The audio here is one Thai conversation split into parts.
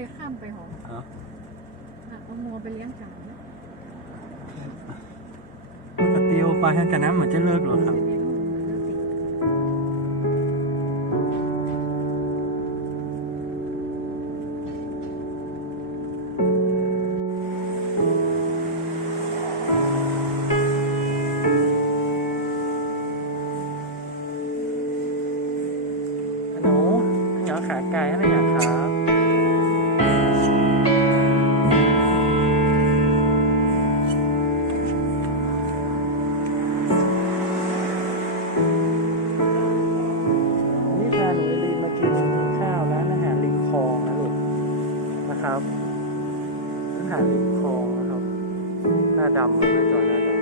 เลยข้ามไปหออ๋อน่ะเอามัวไปเลี้ยงไก่นะปกติโอปลาแค่กันน้ำเหมือนจะเลิกเหรอครับไปเลี้ยงเลิกสิหนูเหนียวขาไก่อะไรอย่างครับ ริมคลองนะครับ หน้าดำเลยไม่จอยหน้าดำ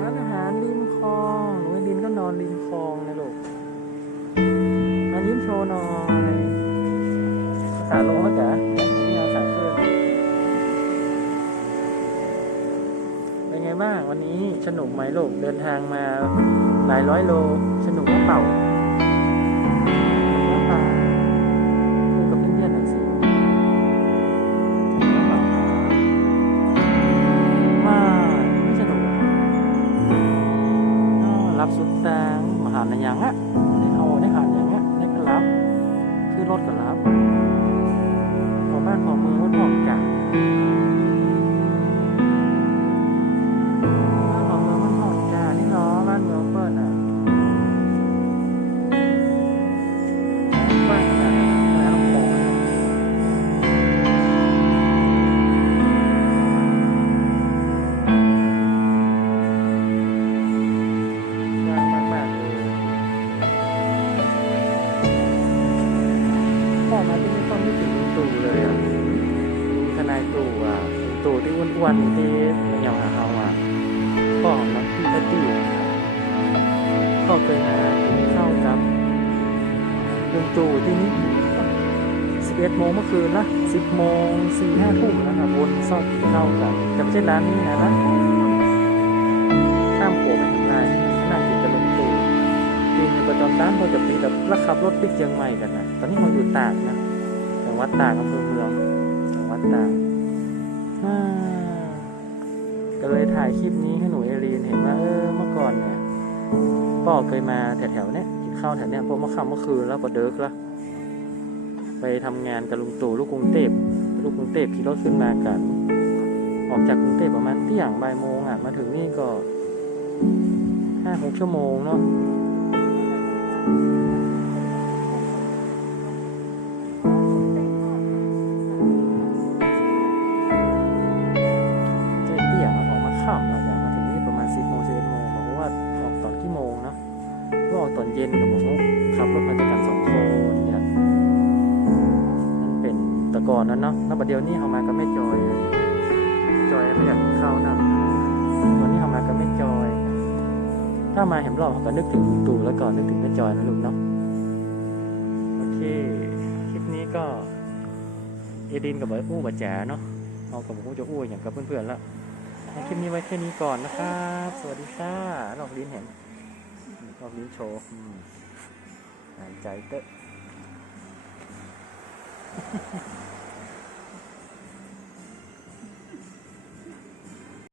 ร้านอาหารริมคลองหนูเอลีนก็นอนริมคลองนะลูกมายิ้มโชว์หน่อยขาลงแล้วจ๋านี่เอาขาขึ้นเป็นไงบ้างวันนี้สนุกไหมลูกเดินทางมาหลายร้อยโลสนุกว่าเปล่าานในอย่างอะได้เอาได้หาอย่างเงี้ยได้ก็รับคือรถก็รับขอบ้านขอเมืองวัดหอ ตู่อะตู่ที่อ้วนๆที่มันยาวหาเขาอะพ่อองน้องพี่ตะตี้พ่อเคยมากินข้าวกับลุงตู่ที่นี่11โมงเมื่อคืนนะ10โมง4 5ทุ่มแล้วครับวนซอกเข้ากันแต่ไม่ใช่ร้านนี้นะร้านข้ามขัวไปทางลายขนาดกินกับลุงตู่กินอยู่กับตอนร้านเขาจะเป็นแบบราขับรถไปเชียงใหม่กันนะตอนนี้เราอยู่ตากนะจังหวัดตากอำเภอเมืองจังหวัดตากอ่า ก็เลยถ่ายคลิปนี้ให้หนูเอลีนเห็นว่าเออเมื่อก่อนเนี่ยพ่อเคยมาแถวๆเนี้ยกินข้าวแถวเนี้ยพอเมื่อค่ำเมื่อคืนแล้วก็เดิกละไปทำงานกับลุงตู่ลูกกรุงเทพลูกกรุงเทพขี่รถขึ้นมากัน ออกจากกรุงเทพประมาณเที่ยงบ่ายโมงอะมาถึงนี่ก็ห้าหกชั่วโมงเนาะ เย็นกับผมขับรถมาจากกันสองคนเนี่ยนั่นเป็นแตะกอนนั้นเนาะแล้วประเดี๋ยวนี้เขามาก็ไม่จอย จอยไม่อยากกินข้าวนะวันนี้เขามาก็ไม่จอย ถ้ามาเห็นรอบเขาก็นึกถึงตู่แล้วก่อนนึกถึงแม่จอยนะลูกเนาะโอเคคลิปนี้ก็เอดินกับเบิร์ดอู้บัจแจเนาะเอากับผมจะอู้อย่างกับเพื่อนๆแล้วคลิปนี้ไว้แค่นี้ก่อนนะครับ สวัสดีค่ะลอกลิ้นเห็น อกลิ้นโชว์อืมหายใจเตอะ